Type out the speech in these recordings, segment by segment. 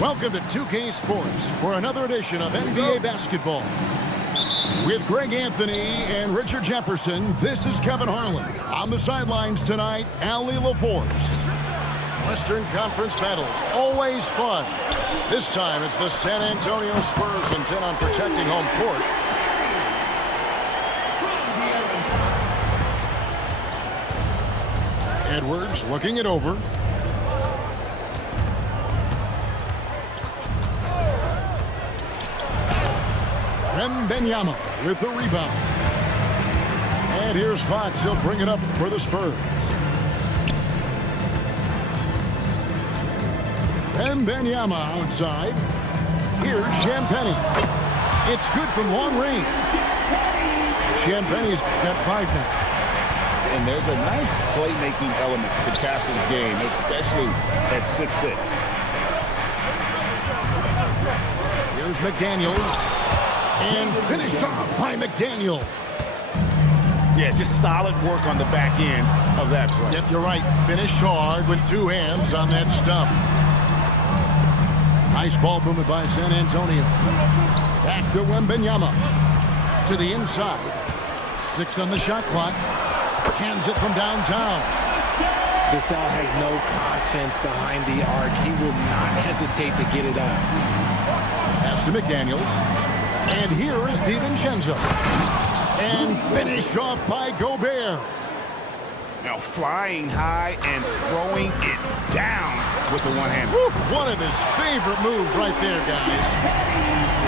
Welcome to 2K Sports for another edition of NBA basketball. With Greg Anthony and Richard Jefferson, this is Kevin Harlan. On the sidelines tonight, Allie LaForce. Western Conference battles, always fun. This time it's the San Antonio Spurs intent on protecting home court. Edwards looking it over. Wembanyama with the rebound. And here's Fox. He'll bring it up for the Spurs. Wembanyama outside. Here's Champagnie. It's good from long range. Champagnie's got 5 now. And there's a nice playmaking element to Castle's game, especially at 6'6". Here's McDaniels. And finished off by McDaniel. Yeah, just solid work on the back end of that play. Yep, you're right. Finished hard with 2 hands on that stuff. Nice ball movement by San Antonio. Back to Wembanyama. To the inside. 6 on the shot clock. Hands it from downtown. Gasol has no conscience behind the arc. He will not hesitate to get it up. Pass to McDaniels. And here is DiVincenzo. And finished off by Gobert. Now flying high and throwing it down with the one hand. One of his favorite moves right there, guys.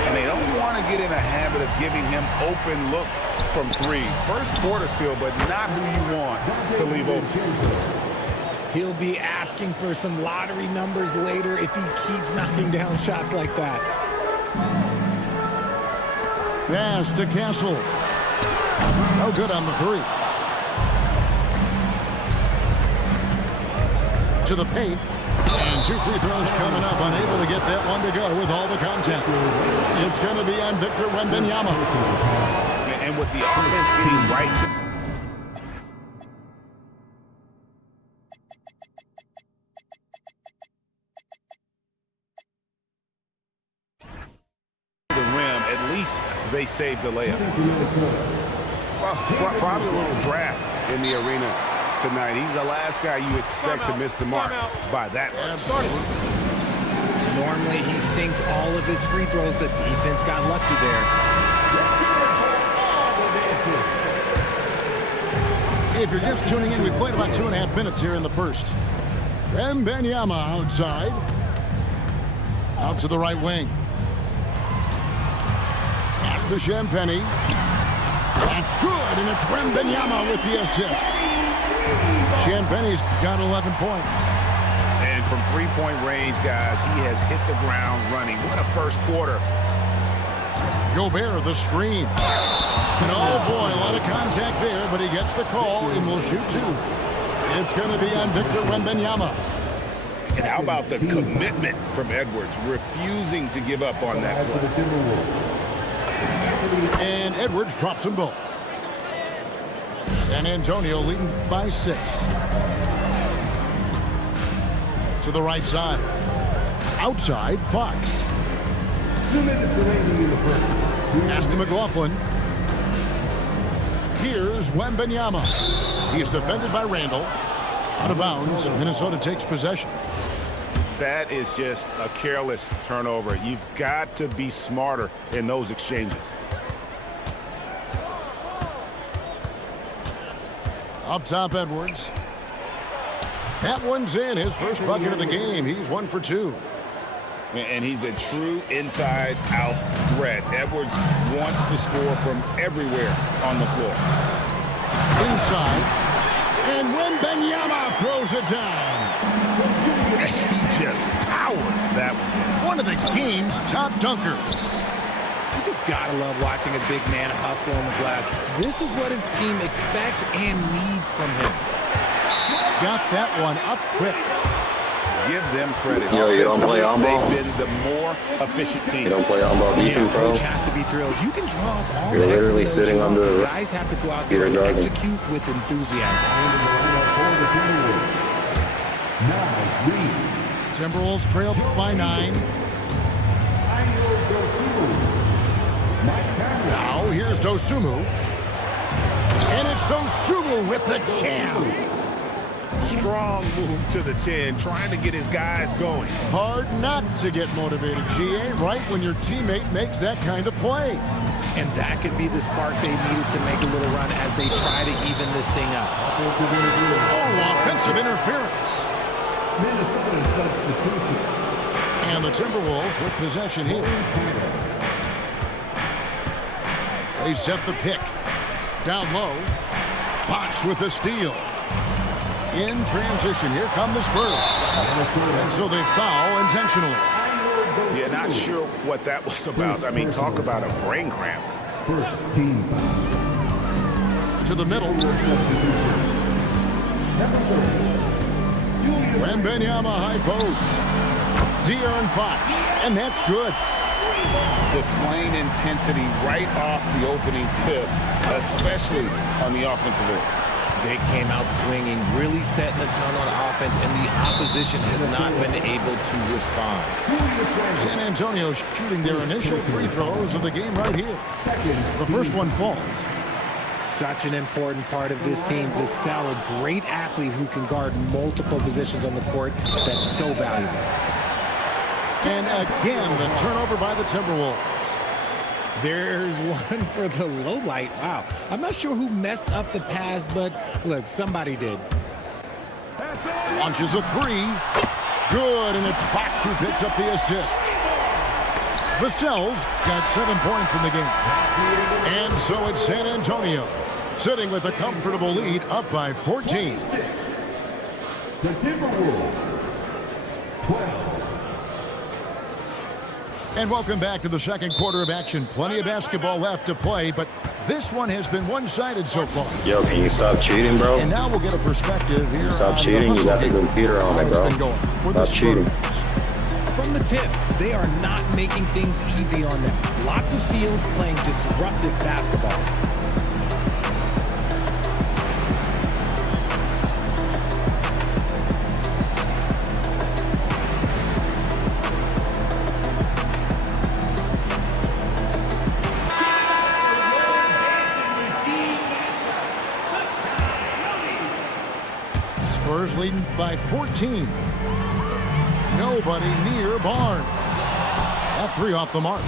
And they don't want to get in a habit of giving him open looks from 3. First quarter still, but not who you want to leave open. He'll be asking for some lottery numbers later if he keeps knocking down shots like that. Pass to Castle. No good on the 3. To the paint. And 2 free throws coming up. Unable to get that one to go with all the contact. It's going to be on Victor Wembanyama. And with the offense getting right to they saved the layup. Well, probably a little draft in the arena tonight. He's the last guy you expect to miss the mark by that much. Normally he sinks all of his free throws. The defense got lucky there. If you're just tuning in, we played about 2.5 minutes here in the first. Wembanyama outside. Out to the right wing. Pass to Champagnie. That's good, and it's Wembanyama with the assist. Champagnie's got 11 points. And from 3-point range, guys, he has hit the ground running. What a first quarter. Gobert, the screen. And oh boy, a lot of contact there, but he gets the call and will shoot 2. It's going to be on Victor Wembanyama. And how about the commitment from Edwards, refusing to give up on that play. And Edwards drops them both. San Antonio leading by 6. To the right side. Outside, Fox. 2 minutes remaining in the first. Pass to McLaughlin. Here's Wembanyama. He's defended by Randall. Out of bounds, Minnesota takes possession. That is just a careless turnover. You've got to be smarter in those exchanges. Up top, Edwards. That one's in. His first bucket of the game. He's 1 for 2. And he's a true inside-out threat. Edwards wants to score from everywhere on the floor. Inside. And Wembanyama throws it down. He just powered that one. One of the game's top dunkers. You just gotta love watching a big man hustle on the glass. This is what his team expects and needs from him. Got that one up quick. Give them credit. Yo, you don't play on ball? They've been the more efficient team. You don't play on ball defense, bro? Coach has to be thrilled. You can draw up all You're literally sitting on the guys have to go out there and execute with enthusiasm. Now, Timberwolves trail by 9. Now here's Dosunmu. And it's Dosunmu with the jam. Strong move to the 10, trying to get his guys going. Hard not to get motivated, GA, right when your teammate makes that kind of play. And that could be the spark they needed to make a little run as they try to even this thing up. Oh, offensive interference. Minnesota substitution. And the Timberwolves with possession here. They set the pick. Down low. Fox with the steal. In transition, here come the Spurs. And so they foul intentionally. Yeah, not sure what that was about. I mean, talk about a brain cramp. First team. To the middle. Wembanyama high post. De'Aaron Fox. And that's good. Displaying intensity right off the opening tip, especially on the offensive end. They came out swinging, really setting the tone on offense, and the opposition has not been able to respond. San Antonio shooting their initial free throws of the game right here. The first one falls. Such an important part of this team to sell a great athlete who can guard multiple positions on the court. That's so valuable. And again, the turnover by the Timberwolves. There's one for the low light. Wow. I'm not sure who messed up the pass, but look, somebody did. Launches a 3. Good, and it's Fox who picks up the assist. Vassell's got 7 points in the game. And so it's San Antonio, sitting with a comfortable lead, up by 14. The Timberwolves. 12. And welcome back to the second quarter of action. Plenty of basketball left to play, but this one has been one-sided so far. Yo, can you stop cheating, bro? And now we'll get a perspective here. Stop cheating. You got the computer on it, bro. Stop cheating. From the tip, they are not making things easy on them. Lots of steals, playing disruptive basketball. Spurs leading by 14. Nobody near Barnes. That 3 off the mark.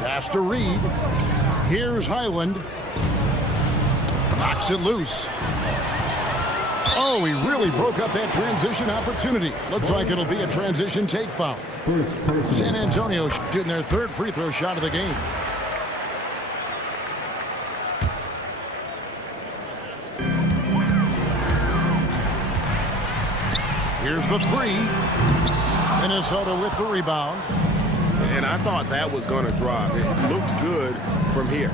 Pass to Reed. Here's Highland. Knocks it loose. Oh, he really broke up that transition opportunity. Looks like it'll be a transition take foul. San Antonio shooting their 3rd free throw shot of the game. Here's the 3. Minnesota with the rebound. And I thought that was going to drop. It looked good from here.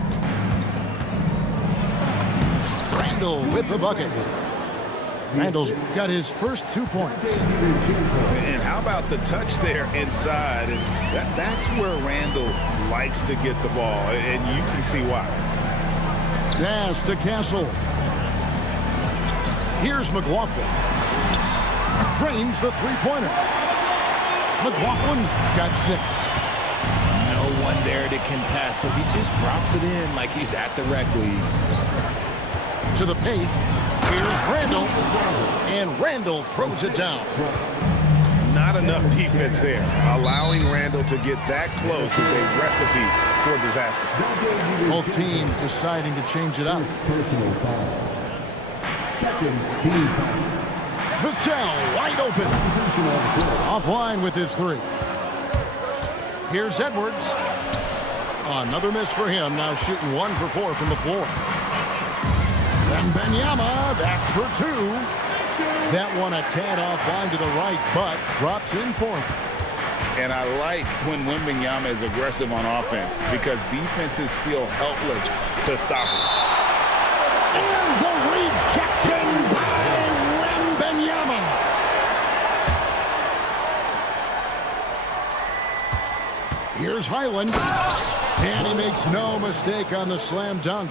Randall with the bucket. Randall's got his first 2 points. And how about the touch there inside? And that's where Randall likes to get the ball, and you can see why. Pass to Castle. Here's McLaughlin. Drains the three-pointer. McLaughlin's got 6. No one there to contest, so he just drops it in like he's at the rec league. To the paint. Here's Randall. And Randall throws it down. Not enough defense there. Allowing Randall to get that close is a recipe for disaster. Both teams deciding to change it up. Personal foul. Second team foul. Vassell wide open. Offline with his 3. Here's Edwards. Another miss for him. Now shooting 1 for 4 from the floor. Wembanyama, that's for 2. That one a tad offline to the right, but drops in for him. And I like when Wembanyama is aggressive on offense because defenses feel helpless to stop him. And the rejection by Wembanyama. Here's Highland. And he makes no mistake on the slam dunk.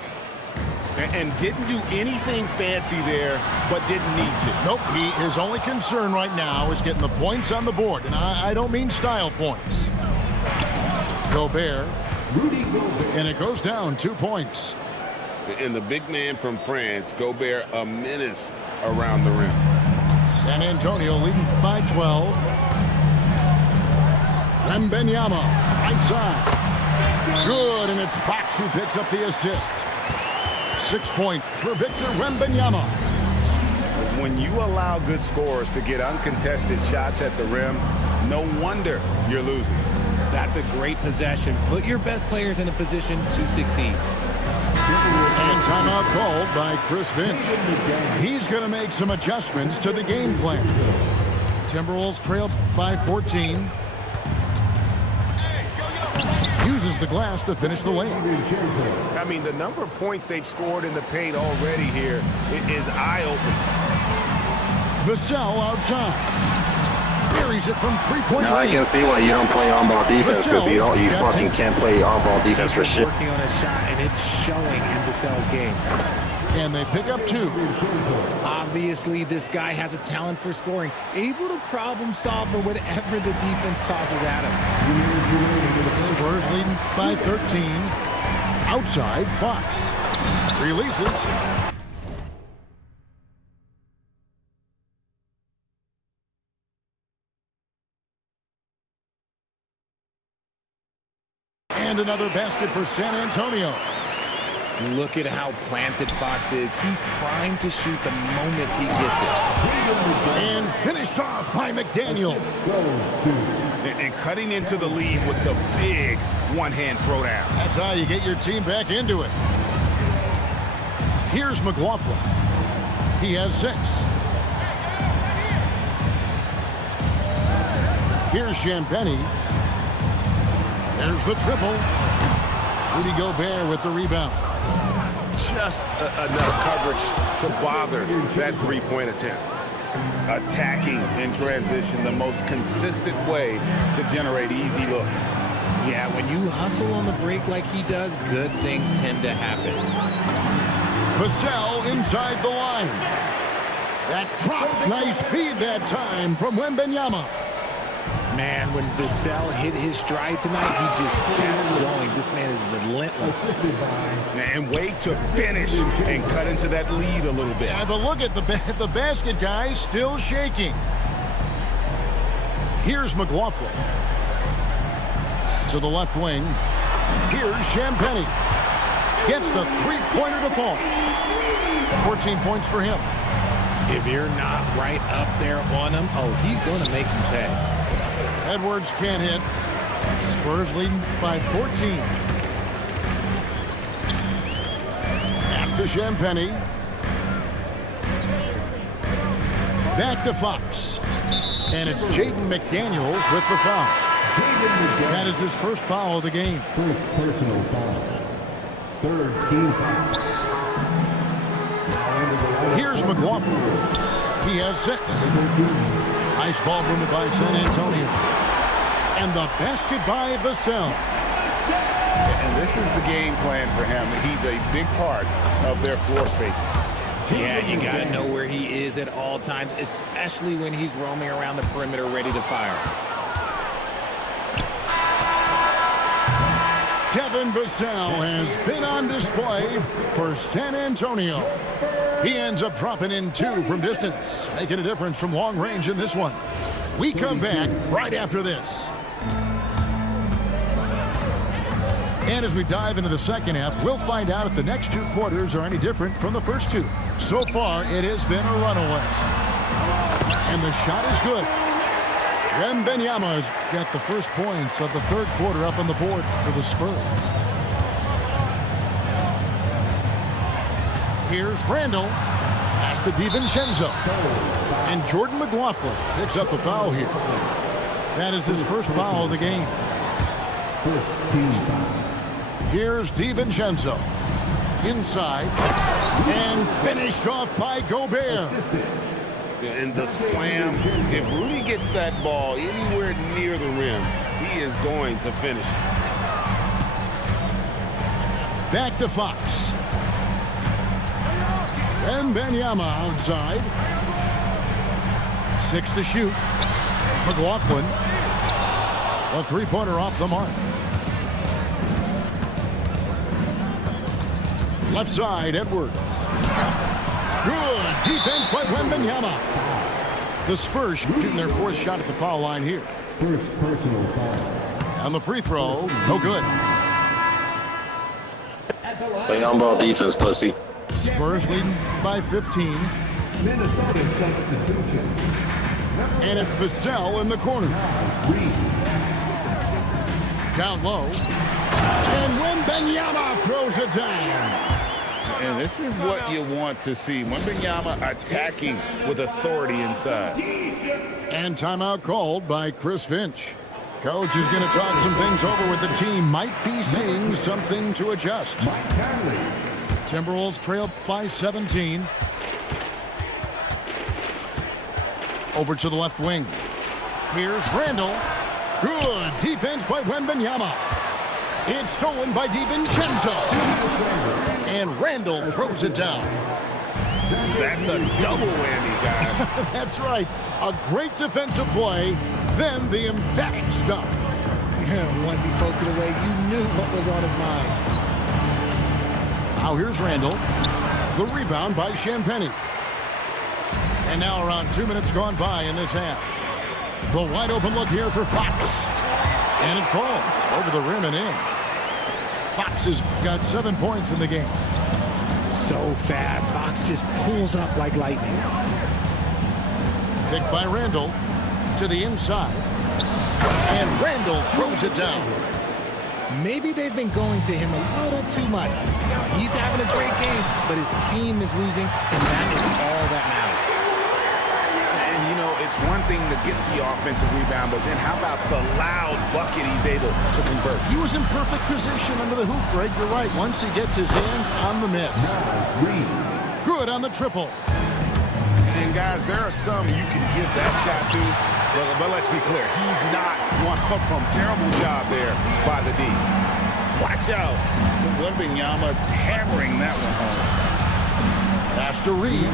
And didn't do anything fancy there, but didn't need to. Nope, his only concern right now is getting the points on the board, and I don't mean style points. Gobert, and it goes down 2 points. And the big man from France, Gobert, a menace around the rim. San Antonio leading by 12. Wembanyama, right side. Good, and it's Fox who picks up the assist. 6 points for Victor Wembanyama. When you allow good scorers to get uncontested shots at the rim, no wonder you're losing. That's a great possession. Put your best players in a position to succeed. And timeout called by Chris Finch. He's going to make some adjustments to the game plan. Timberwolves trail by 14. Uses the glass to finish the layup. I mean, the number of points they've scored in the paint already here is eye-opening. Vassell outside. Buries it from three-point Now I can see why you don't play on-ball defense, because you fucking can't play on-ball defense for shit. Working on a shot, and it's showing in Vassell's game. And they pick up 2. Obviously, this guy has a talent for scoring, able to problem solve for whatever the defense tosses at him. Spurs leading by 13. Outside, Fox. Releases. And another basket for San Antonio. Look at how planted Fox is. He's primed to shoot the moment he gets it. And finished off by McDaniel. And cutting into the lead with the big one-hand throwdown. That's how you get your team back into it. Here's McLaughlin. He has 6. Here's Champagny. There's the triple. Rudy Gobert with the rebound. Just enough coverage to bother that three-point attempt. Attacking in transition, the most consistent way to generate easy looks. Yeah, when you hustle on the break like he does, good things tend to happen. Vassell inside the line. That drops. Nice feed that time from Wembanyama. Man, when Vassell hit his stride tonight, he just kept going. This man is relentless. And wait to finish and cut into that lead a little bit. Yeah, but look at the basket guy still shaking. Here's McLaughlin. To the left wing. Here's Champagny. Gets the three-pointer to fall. 14 points for him. If you're not right up there on him, oh, he's going to make him pay. Edwards can't hit. Spurs leading by 14. Pass to Champagny. Back to Fox. And it's Jaden McDaniels with the foul. That is his first foul of the game. First personal foul. Third team foul. Here's McLaughlin. He has 6. Nice ball movement by San Antonio. And the basket by Vassell. And this is the game plan for him. He's a big part of their floor spacing. Yeah, you got to know where he is at all times, especially when he's roaming around the perimeter ready to fire. Kevin Vassell has been on display for San Antonio. He ends up dropping in 2 from distance, making a difference from long range in this one. We come back right after this. And as we dive into the second half, we'll find out if the next 2 quarters are any different from the first 2. So far, it has been a runaway. And the shot is good. Wembanyama has got the first points of the third quarter up on the board for the Spurs. Here's Randall. Pass to DiVincenzo. And Jordan McLaughlin picks up the foul here. That is his first foul of the game. First team foul. Here's DiVincenzo. Inside. And finished off by Gobert. And the slam, if Rudy gets that ball anywhere near the rim, he is going to finish it. Back to Fox. Wembanyama outside. 6 to shoot. McLaughlin. A three-pointer off the mark. Left side, Edwards. Good defense by Wembanyama. The Spurs shooting their fourth shot at the foul line here. First personal foul. And the free throw, no good. Play on ball defense, pussy. Spurs leading by 15. Minnesota substitution. And it's Vassell in the corner. Down low. And Wembanyama throws it down. And this is what you want to see. Wembanyama attacking with authority inside. And timeout called by Chris Finch. Coach is going to talk some things over with the team. Might be seeing something to adjust. Timberwolves trail by 17. Over to the left wing. Here's Randall. Good defense by Wembanyama. It's stolen by DiVincenzo. And Randall throws it down. That's a double whammy, guys. That's right. A great defensive play, then the emphatic stuff. Once he poked it away, you knew what was on his mind. Now here's Randall. The rebound by Champagnie. And now around 2 minutes gone by in this half. The wide open look here for Fox. And it falls over the rim and in. Fox has got 7 points in the game. So fast. Fox just pulls up like lightning. Picked by Randall to the inside. And Randall throws it down. Maybe they've been going to him a little too much. Now, he's having a great game, but his team is losing, and that is all that matters. And, you know, it's one thing to get the offensive rebound, but then how about the loud bucket he's able to convert? He was in perfect position under the hoop, Greg. You're right. Once he gets his hands on the miss. Good on the triple. And, guys, there are some you can give that shot to, but let's be clear. He's not one of them. Terrible job there by the D. Watch out. Wembanyama hammering that one home. Pass to Reed.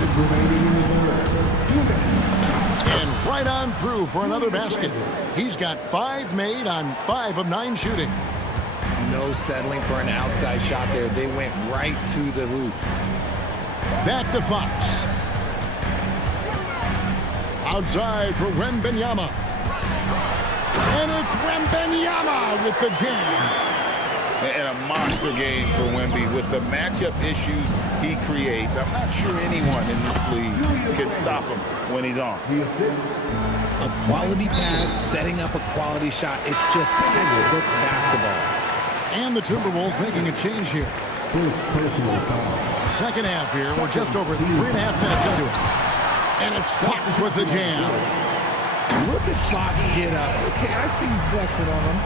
And right on through for another basket. He's got 5 made on 5 of 9 shooting. No settling for an outside shot there. They went right to the hoop. Back to Fox. Outside for Wembanyama. And it's Wembanyama with the jam. And a monster game for Wemby with the matchup issues he creates. I'm not sure anyone in this league can stop him when he's on. A quality pass, setting up a quality shot. It's just textbook basketball. And the Timberwolves making a change here. Second half here. We're just over 3.5 minutes into it. And it's Fox with the jam. Look at Fox get up. Okay, I see you flexing on him.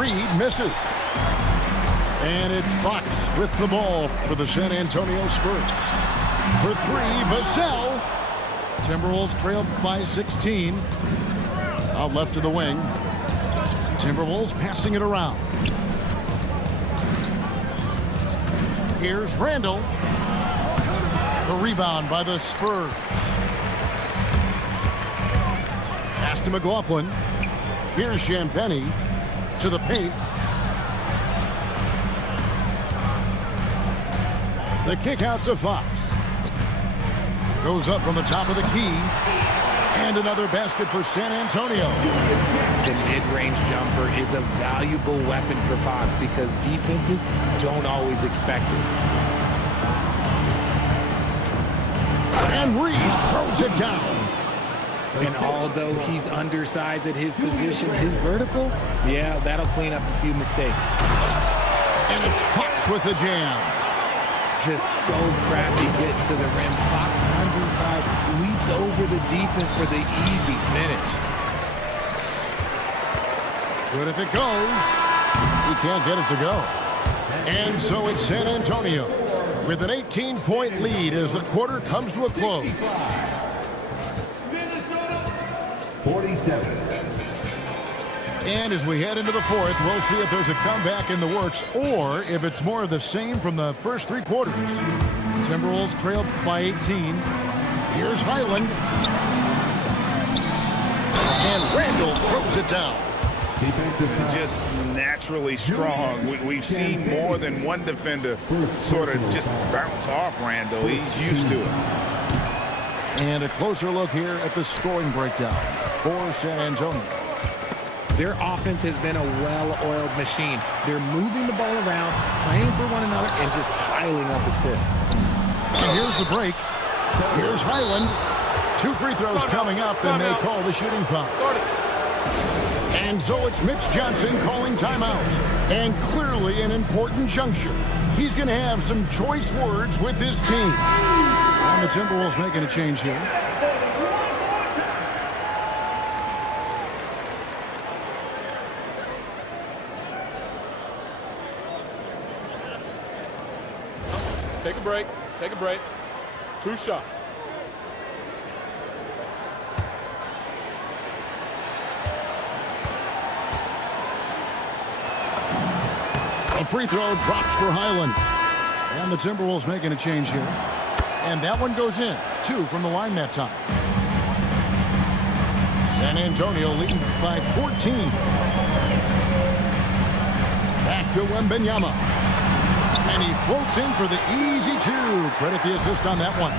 Reed misses. And it's Fox with the ball for the San Antonio Spurs. For 3, Vassell. Timberwolves trailed by 16. Out left to the wing. Timberwolves passing it around. Here's Randall. The rebound by the Spurs. Pass to McLaughlin. Here's Champagnie to the paint. The kick out to Fox. Goes up from the top of the key. And another basket for San Antonio. The mid-range jumper is a valuable weapon for Fox because defenses don't always expect it. And Reed throws it down. And although he's undersized at his position, his vertical, yeah, that'll clean up a few mistakes. And it's Fox with the jam. Just so crafty getting to the rim. Fox runs inside, leaps over the defense for the easy finish. But if it goes, he can't get it to go. And so it's San Antonio with an 18-point lead as the quarter comes to a close. 47. And as we head into the fourth, we'll see if there's a comeback in the works or if it's more of the same from the first 3 quarters. Timberwolves trail by 18. Here's Highland. And Randall throws it down. Just naturally strong. We've seen more than one defender sort of just bounce off Randall. He's used to it. And a closer look here at the scoring breakdown for San Antonio. Their offense has been a well-oiled machine. They're moving the ball around, playing for one another, and just piling up assists. And here's the break. Here's Highland. 2 free throws coming up, and they call the shooting foul. And so it's Mitch Johnson calling timeout. And clearly an important juncture. He's going to have some choice words with his team. And the Timberwolves making a change here. Take a break. Take a break. 2 shots. A free throw drops for Highland. And the Timberwolves making a change here. And that one goes in. 2 from the line that time. San Antonio leading by 14. Back to Wembanyama. And he floats in for the easy 2. Credit the assist on that one.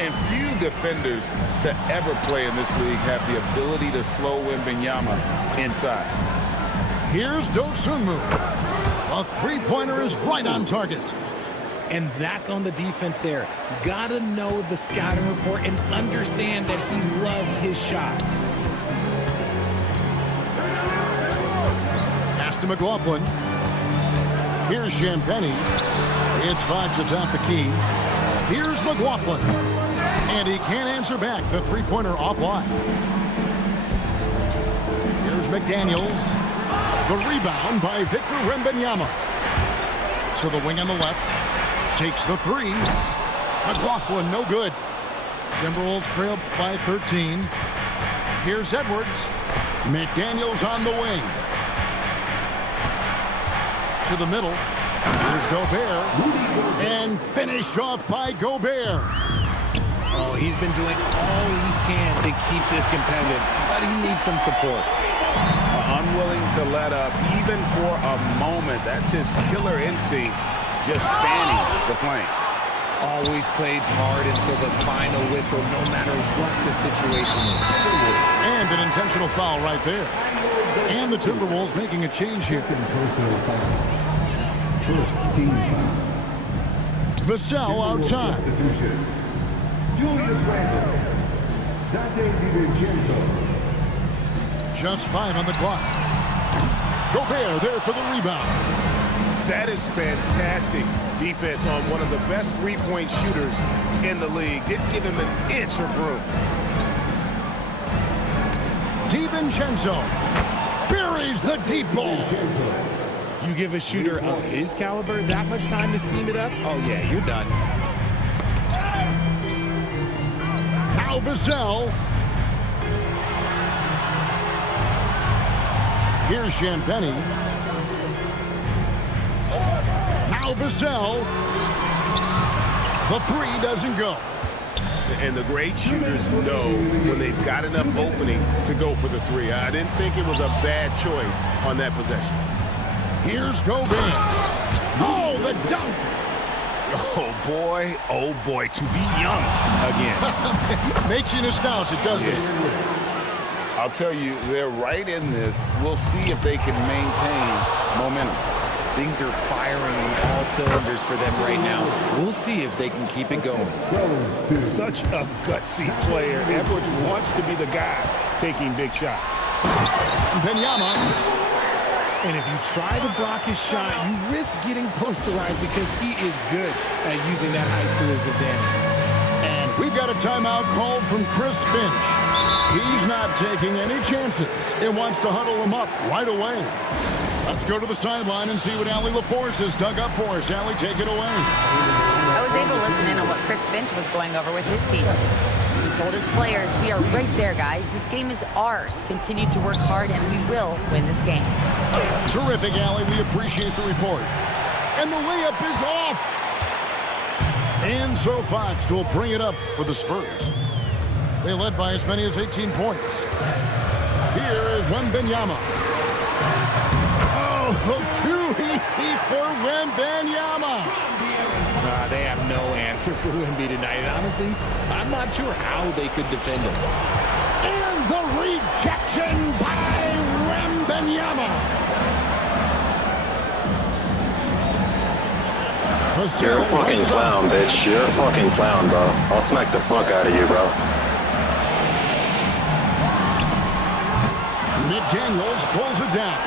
And few defenders to ever play in this league have the ability to slow Wembanyama inside. Here's Dosunmu. A three-pointer is right on target. And that's on the defense there. Gotta know the scouting report and understand that he loves his shot. Pass to McLaughlin. Here's Champagny. It's Fibe to top the key. Here's McLaughlin. And he can't answer back. The three-pointer offline. Here's McDaniels. The rebound by Victor Wembanyama. To the wing on the left. Takes the 3. McLaughlin, no good. Timberwolves trail by 13. Here's Edwards. McDaniels on the wing. To the middle. Here's Gobert. And finished off by Gobert. Oh, he's been doing all he can to keep this competitive, but he needs some support. Unwilling to let up even for a moment. That's his killer instinct, just fanning the flank. Always plays hard until the final whistle, no matter what the situation is. And an intentional foul right there. And the Timberwolves making a change here. Vassell outside. Julius Randle. Dante DiVincenzo. Just 5 on the clock. Gobert there for the rebound. That is fantastic defense on one of the best three-point shooters in the league. Didn't give him an inch of room. DiVincenzo buries the deep ball. You give a shooter of his caliber that much time to seam it up? Oh, yeah, you're done. Now Vassell. Here's Champagny. Now Vassell. The 3 doesn't go. And the great shooters know when they've got enough opening to go for the 3. I didn't think it was a bad choice on that possession. Here's Gobert. Oh, the dunk. Oh boy, to be young again. Makes you nostalgic, doesn't it? I'll tell you, they're right in this. We'll see if they can maintain momentum. Things are firing on all cylinders for them right now. We'll see if they can keep it going. Such a gutsy player. Edwards wants to be the guy taking big shots. Wembanyama. And if you try to block his shot, you risk getting posterized because he is good at using that height to his advantage. And we've got a timeout called from Chris Finch. He's not taking any chances and wants to huddle him up right away. Let's go to the sideline and see what Allie LaForce has dug up for us. Allie, take it away. I was able to listen in on what Chris Finch was going over with his team. He told his players, we are right there, guys. This game is ours. Continue to work hard, and we will win this game. Terrific, Allie. We appreciate the report. And the layup is off. And so Fox will bring it up for the Spurs. They led by as many as 18 points. Here is Wembanyama. Oh, too easy for Wembanyama. They have no answer for Wemby tonight. Honestly, I'm not sure how they could defend him. And the rejection by Wembanyama. You're a fucking clown, bitch. You're a fucking clown, bro. I'll smack the fuck out of you, bro. McDaniels pulls it down.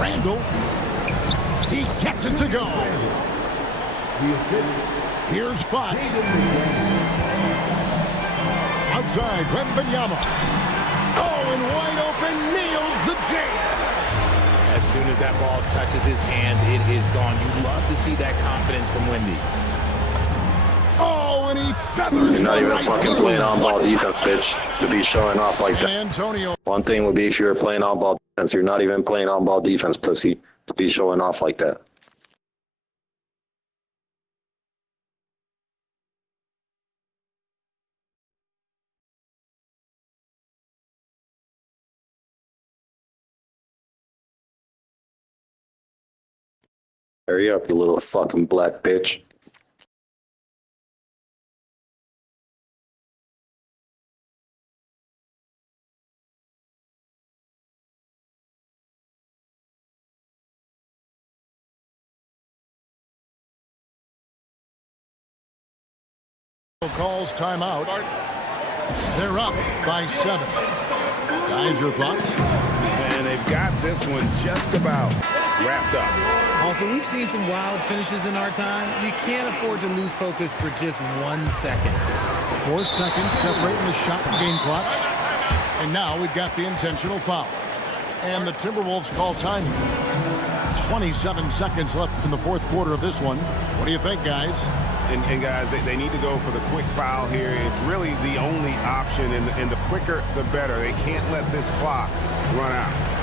Randall. He gets it to go. Here's Fox. Outside, Wembanyama. Oh, and wide open, nails the jam. As soon as that ball touches his hands, it is gone. You love to see that confidence from Wemby. Oh, and he feathers. You're not even fucking playing on-ball defense, bitch, to be showing off like that. Antonio. One thing would be if you were playing on-ball defense. You're not even playing on-ball defense, pussy, to be showing off like that. Hurry up, you little fucking black bitch. Calls timeout. They're up by 7. Guys, your thoughts? And they've got this one just about wrapped up. Also, we've seen some wild finishes in our time. You can't afford to lose focus for just 1 second. 4 seconds separating the shot and game clocks. And now we've got the intentional foul. And the Timberwolves call timing. 27 seconds left in the fourth quarter of this one. What do you think, guys? And guys, they need to go for the quick foul here. It's really the only option, and the quicker, the better. They can't let this clock run out.